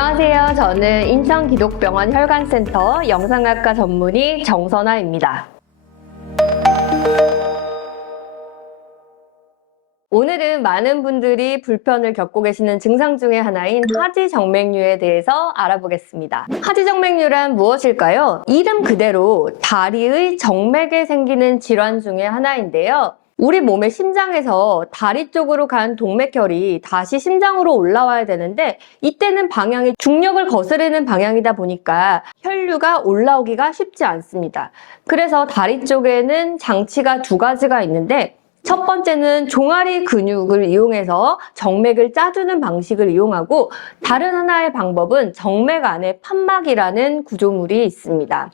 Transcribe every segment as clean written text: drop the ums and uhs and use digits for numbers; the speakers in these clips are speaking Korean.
안녕하세요. 저는 인천기독병원 혈관센터 영상학과 전문의 정선아입니다. 오늘은 많은 분들이 불편을 겪고 계시는 증상 중에 하나인 하지정맥류에 대해서 알아보겠습니다. 하지정맥류란 무엇일까요? 이름 그대로 다리의 정맥에 생기는 질환 중에 하나인데요. 우리 몸의 심장에서 다리 쪽으로 간 동맥혈이 다시 심장으로 올라와야 되는데 이때는 방향이 중력을 거스르는 방향이다 보니까 혈류가 올라오기가 쉽지 않습니다. 그래서 다리 쪽에는 장치가 두 가지가 있는데 첫 번째는 종아리 근육을 이용해서 정맥을 짜주는 방식을 이용하고 다른 하나의 방법은 정맥 안에 판막이라는 구조물이 있습니다.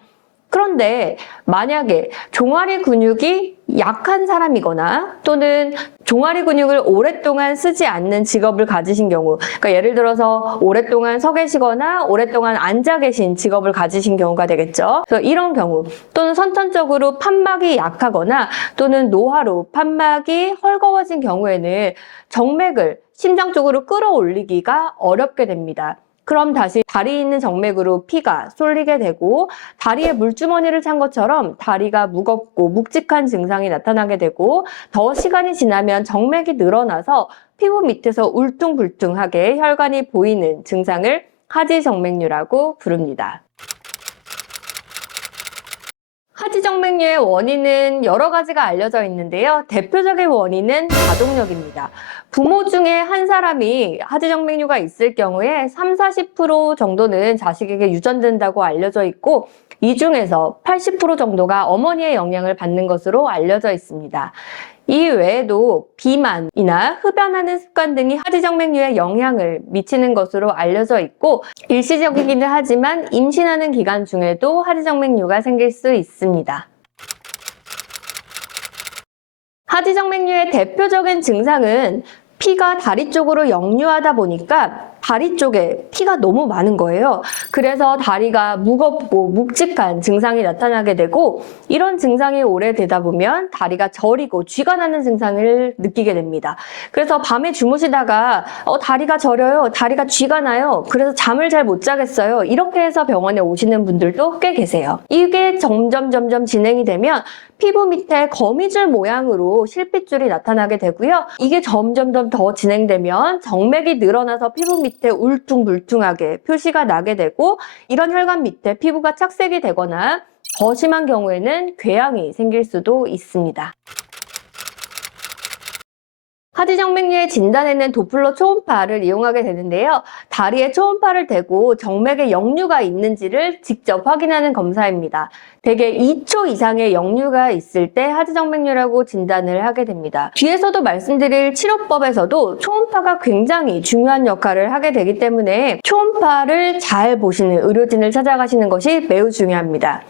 그런데 만약에 종아리 근육이 약한 사람이거나 또는 종아리 근육을 오랫동안 쓰지 않는 직업을 가지신 경우, 그러니까 예를 들어서 오랫동안 서 계시거나 오랫동안 앉아 계신 직업을 가지신 경우가 되겠죠. 그래서 이런 경우 또는 선천적으로 판막이 약하거나 또는 노화로 판막이 헐거워진 경우에는 정맥을 심장 쪽으로 끌어올리기가 어렵게 됩니다. 그럼 다시 다리에 있는 정맥으로 피가 쏠리게 되고 다리에 물주머니를 찬 것처럼 다리가 무겁고 묵직한 증상이 나타나게 되고 더 시간이 지나면 정맥이 늘어나서 피부 밑에서 울퉁불퉁하게 혈관이 보이는 증상을 하지정맥류라고 부릅니다. 하지정맥류의 원인은 여러 가지가 알려져 있는데요. 대표적인 원인은 가족력입니다. 부모 중에 한 사람이 하지정맥류가 있을 경우에 30-40% 정도는 자식에게 유전된다고 알려져 있고 이 중에서 80% 정도가 어머니의 영향을 받는 것으로 알려져 있습니다. 이 외에도 비만이나 흡연하는 습관 등이 하지정맥류에 영향을 미치는 것으로 알려져 있고 일시적이기는 하지만 임신하는 기간 중에도 하지정맥류가 생길 수 있습니다. 하지정맥류의 대표적인 증상은 피가 다리 쪽으로 역류하다 보니까 다리 쪽에 피가 너무 많은 거예요. 그래서 다리가 무겁고 묵직한 증상이 나타나게 되고 이런 증상이 오래되다 보면 다리가 저리고 쥐가 나는 증상을 느끼게 됩니다. 그래서 밤에 주무시다가 다리가 저려요, 다리가 쥐가 나요, 그래서 잠을 잘 못 자겠어요, 이렇게 해서 병원에 오시는 분들도 꽤 계세요. 이게 점점 진행이 되면 피부 밑에 거미줄 모양으로 실핏줄이 나타나게 되고요. 이게 점점 더 진행되면 정맥이 늘어나서 피부 밑에 울퉁불퉁하게 표시가 나게 되고 이런 혈관 밑에 피부가 착색이 되거나 더 심한 경우에는 궤양이 생길 수도 있습니다. 하지정맥류의 진단에는 도플러 초음파를 이용하게 되는데요. 다리에 초음파를 대고 정맥에 역류가 있는지를 직접 확인하는 검사입니다. 대개 2초 이상의 역류가 있을 때 하지정맥류라고 진단을 하게 됩니다. 뒤에서도 말씀드릴 치료법에서도 초음파가 굉장히 중요한 역할을 하게 되기 때문에 초음파를 잘 보시는 의료진을 찾아가시는 것이 매우 중요합니다.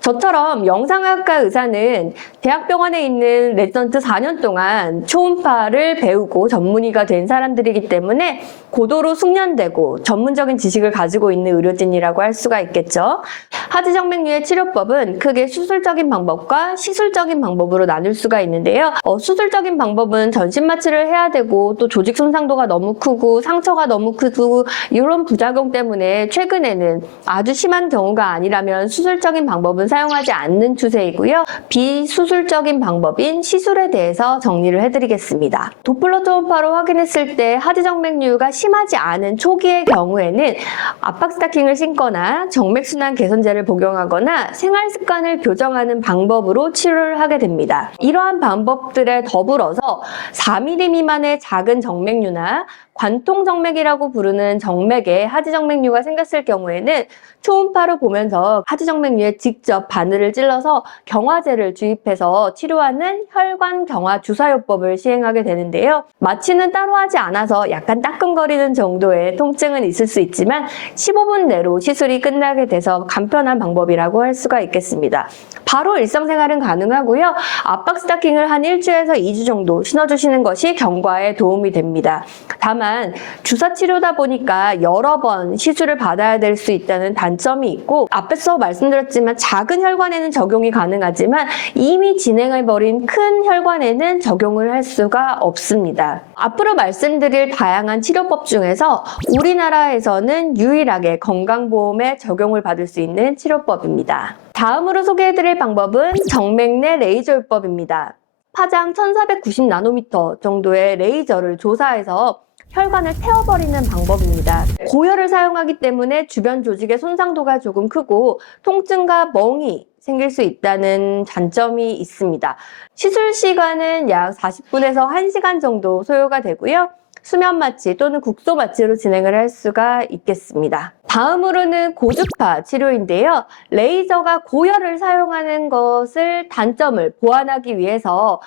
저처럼 영상학과 의사는 대학병원에 있는 레지던트 4년 동안 초음파를 배우고 전문의가 된 사람들이기 때문에 고도로 숙련되고 전문적인 지식을 가지고 있는 의료진이라고 할 수가 있겠죠. 하지정맥류의 치료법은 크게 수술적인 방법과 시술적인 방법으로 나눌 수가 있는데요. 수술적인 방법은 전신 마취를 해야 되고 또 조직 손상도가 너무 크고 상처가 너무 크고 이런 부작용 때문에 최근에는 아주 심한 경우가 아니라면 수술적인 방법은 사용하지 않는 추세이고요. 비수술적인 방법인 시술에 대해서 정리를 해드리겠습니다. 도플러 초음파로 확인했을 때 하지정맥류가 심하지 않은 초기의 경우에는 압박 스타킹을 신거나 정맥순환 개선제를 복용하거나 생활 습관을 교정하는 방법으로 치료를 하게 됩니다. 이러한 방법들에 더불어서 4mm 미만의 작은 정맥류나 관통정맥이라고 부르는 정맥에 하지정맥류가 생겼을 경우에는 초음파로 보면서 하지정맥류에 직접 바늘을 찔러서 경화제를 주입해서 치료하는 혈관 경화 주사요법을 시행하게 되는데요. 마취는 따로 하지 않아서 약간 따끔거리는 정도의 통증은 있을 수 있지만 15분 내로 시술이 끝나게 돼서 간편한 방법이라고 할 수가 있겠습니다. 바로 일상생활은 가능하고요. 압박 스타킹을 한 1주에서 2주 정도 신어주시는 것이 경과에 도움이 됩니다. 다만 다만 주사 치료다 보니까 여러 번 시술을 받아야 될 수 있다는 단점이 있고, 앞에서 말씀드렸지만 작은 혈관에는 적용이 가능하지만 이미 진행해버린 큰 혈관에는 적용을 할 수가 없습니다. 앞으로 말씀드릴 다양한 치료법 중에서 우리나라에서는 유일하게 건강보험에 적용을 받을 수 있는 치료법입니다. 다음으로 소개해드릴 방법은 정맥내 레이저요법입니다. 파장 1490나노미터 정도의 레이저를 조사해서 혈관을 태워버리는 방법입니다. 고열을 사용하기 때문에 주변 조직의 손상도가 조금 크고 통증과 멍이 생길 수 있다는 단점이 있습니다. 시술 시간은 약 40분에서 1시간 정도 소요가 되고요. 수면 마취 또는 국소 마취로 진행을 할 수가 있겠습니다. 다음으로는 고주파 치료인데요. 레이저가 고열을 사용하는 것을 단점을 보완하기 위해서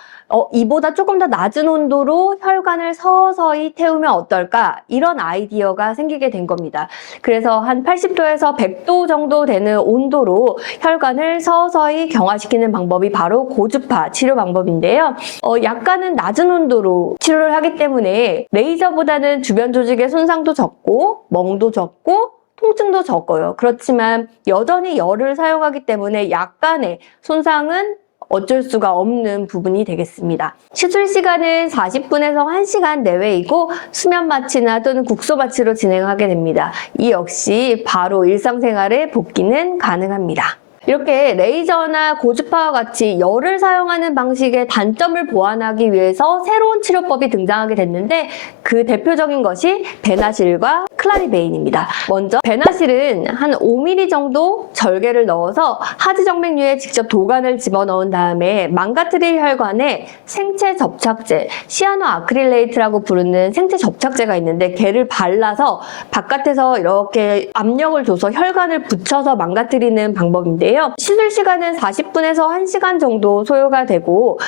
이보다 조금 더 낮은 온도로 혈관을 서서히 태우면 어떨까? 이런 아이디어가 생기게 된 겁니다. 그래서 한 80도에서 100도 정도 되는 온도로 혈관을 서서히 경화시키는 방법이 바로 고주파 치료 방법인데요. 약간은 낮은 온도로 치료를 하기 때문에 레이저보다는 주변 조직의 손상도 적고 멍도 적고 통증도 적어요. 그렇지만 여전히 열을 사용하기 때문에 약간의 손상은 어쩔 수가 없는 부분이 되겠습니다. 시술 시간은 40분에서 1시간 내외이고 수면 마취나 또는 국소 마취로 진행하게 됩니다. 이 역시 바로 일상생활에 복귀는 가능합니다. 이렇게 레이저나 고주파와 같이 열을 사용하는 방식의 단점을 보완하기 위해서 새로운 치료법이 등장하게 됐는데 그 대표적인 것이 베나실과 클라리베인입니다. 먼저 베나실은 한 5mm 정도 절개를 넣어서 하지정맥류에 직접 도관을 집어넣은 다음에 망가뜨릴 혈관에 생체 접착제, 시아노아크릴레이트라고 부르는 생체 접착제가 있는데 걔를 발라서 바깥에서 이렇게 압력을 줘서 혈관을 붙여서 망가뜨리는 방법인데요. 시술 시간은 40분에서 1시간 정도 소요가 되고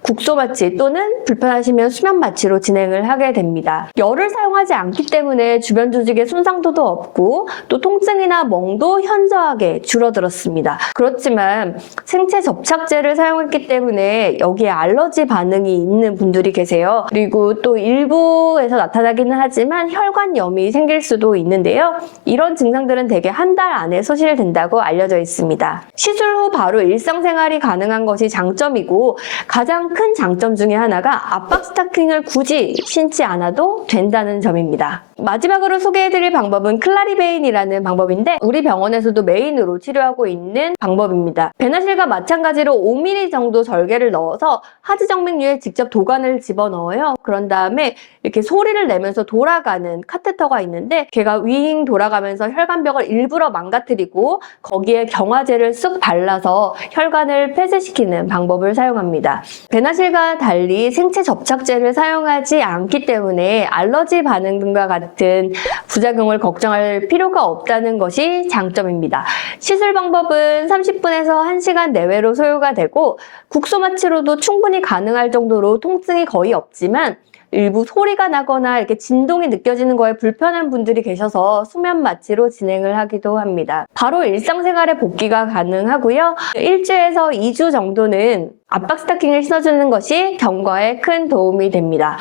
국소 마취 또는 불편하시면 수면 마취로 진행을 하게 됩니다. 열을 사용하지 않기 때문에 주변 조직의 손상도도 없고 또 통증이나 멍도 현저하게 줄어들었습니다. 그렇지만 생체 접착제를 사용했기 때문에 여기에 알러지 반응이 있는 분들이 계세요. 그리고 또 일부에서 나타나기는 하지만 혈관염이 생길 수도 있는데요. 이런 증상들은 대개 한 달 안에 소실된다고 알려져 있습니다. 시술 후 바로 일상생활이 가능한 것이 장점이고 가장 큰 장점 중에 하나가 압박 스타킹을 굳이 신지 않아도 된다는 점입니다. 마지막으로 소개해드릴 방법은 클라리베인이라는 방법인데 우리 병원에서도 메인으로 치료하고 있는 방법입니다. 베나실과 마찬가지로 5mm 정도 절개를 넣어서 하지정맥류에 직접 도관을 집어넣어요. 그런 다음에 이렇게 소리를 내면서 돌아가는 카테터가 있는데 걔가 윙 돌아가면서 혈관벽을 일부러 망가뜨리고 거기에 경화제를 쑥 발라서 혈관을 폐쇄시키는 방법을 사용합니다. 베나실과 달리 생체 접착제를 사용하지 않기 때문에 알러지 반응 등과 같은 부작용을 걱정할 필요가 없다는 것이 장점입니다. 시술 방법은 30분에서 1시간 내외로 소요가 되고 국소 마취로도 충분히 가능할 정도로 통증이 거의 없지만 일부 소리가 나거나 이렇게 진동이 느껴지는 거에 불편한 분들이 계셔서 수면 마취로 진행을 하기도 합니다. 바로 일상생활에 복귀가 가능하고요. 1주에서 2주 정도는 압박 스타킹을 신어주는 것이 경과에 큰 도움이 됩니다.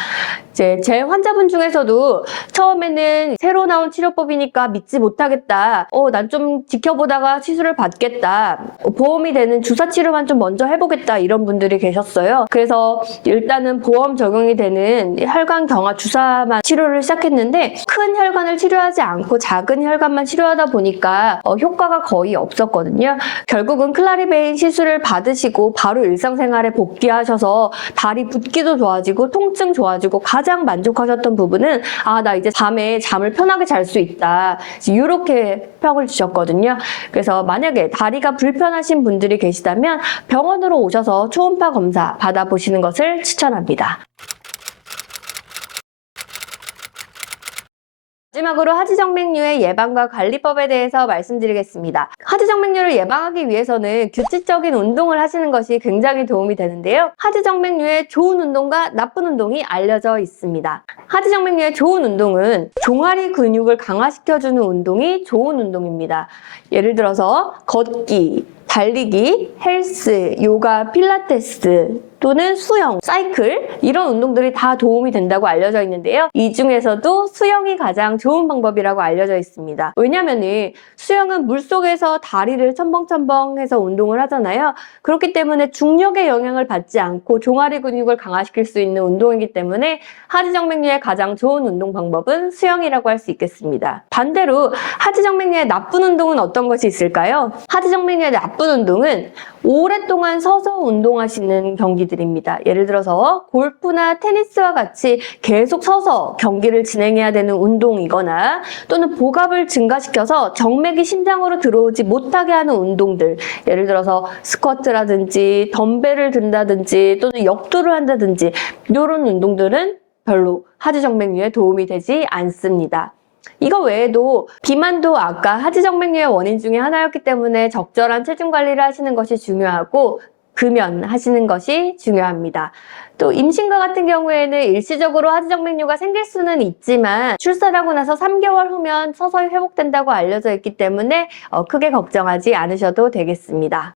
제 환자분 중에서도 처음에는 새로 나온 치료법이니까 믿지 못하겠다. 난 좀 지켜보다가 시술을 받겠다. 보험이 되는 주사 치료만 좀 먼저 해보겠다. 이런 분들이 계셨어요. 그래서 일단은 보험 적용이 되는 혈관 경화 주사만 치료를 시작했는데 큰 혈관을 치료하지 않고 작은 혈관만 치료하다 보니까 효과가 거의 없었거든요. 결국은 클라리베인 시술을 받으시고 바로 일상생활에 복귀하셔서 다리 붓기도 좋아지고 통증 좋아지고 가장 만족하셨던 부분은 나 이제 밤에 잠을 편하게 잘 수 있다. 이렇게 평을 주셨거든요. 그래서 만약에 다리가 불편하신 분들이 계시다면 병원으로 오셔서 초음파 검사 받아보시는 것을 추천합니다. 마지막으로 하지정맥류의 예방과 관리법에 대해서 말씀드리겠습니다. 하지정맥류를 예방하기 위해서는 규칙적인 운동을 하시는 것이 굉장히 도움이 되는데요. 하지정맥류의 좋은 운동과 나쁜 운동이 알려져 있습니다. 하지정맥류의 좋은 운동은 종아리 근육을 강화시켜주는 운동이 좋은 운동입니다. 예를 들어서 걷기, 달리기, 헬스, 요가, 필라테스, 또는 수영, 사이클 이런 운동들이 다 도움이 된다고 알려져 있는데요. 이 중에서도 수영이 가장 좋은 방법이라고 알려져 있습니다. 왜냐면은 수영은 물속에서 다리를 첨벙첨벙해서 운동을 하잖아요. 그렇기 때문에 중력의 영향을 받지 않고 종아리 근육을 강화시킬 수 있는 운동이기 때문에 하지정맥류의 가장 좋은 운동 방법은 수영이라고 할 수 있겠습니다. 반대로 하지정맥류의 나쁜 운동은 어떤 것이 있을까요? 하지정맥류의 나쁜 운동은 오랫동안 서서 운동하시는 경기들입니다. 예를 들어서 골프나 테니스와 같이 계속 서서 경기를 진행해야 되는 운동이거나 또는 복압을 증가시켜서 정맥이 심장으로 들어오지 못하게 하는 운동들, 예를 들어서 스쿼트라든지 덤벨을 든다든지 또는 역도를 한다든지 이런 운동들은 별로 하지정맥류에 도움이 되지 않습니다. 이거 외에도 비만도 아까 하지정맥류의 원인 중에 하나였기 때문에 적절한 체중 관리를 하시는 것이 중요하고 금연하시는 것이 중요합니다. 또 임신과 같은 경우에는 일시적으로 하지정맥류가 생길 수는 있지만 출산하고 나서 3개월 후면 서서히 회복된다고 알려져 있기 때문에 크게 걱정하지 않으셔도 되겠습니다.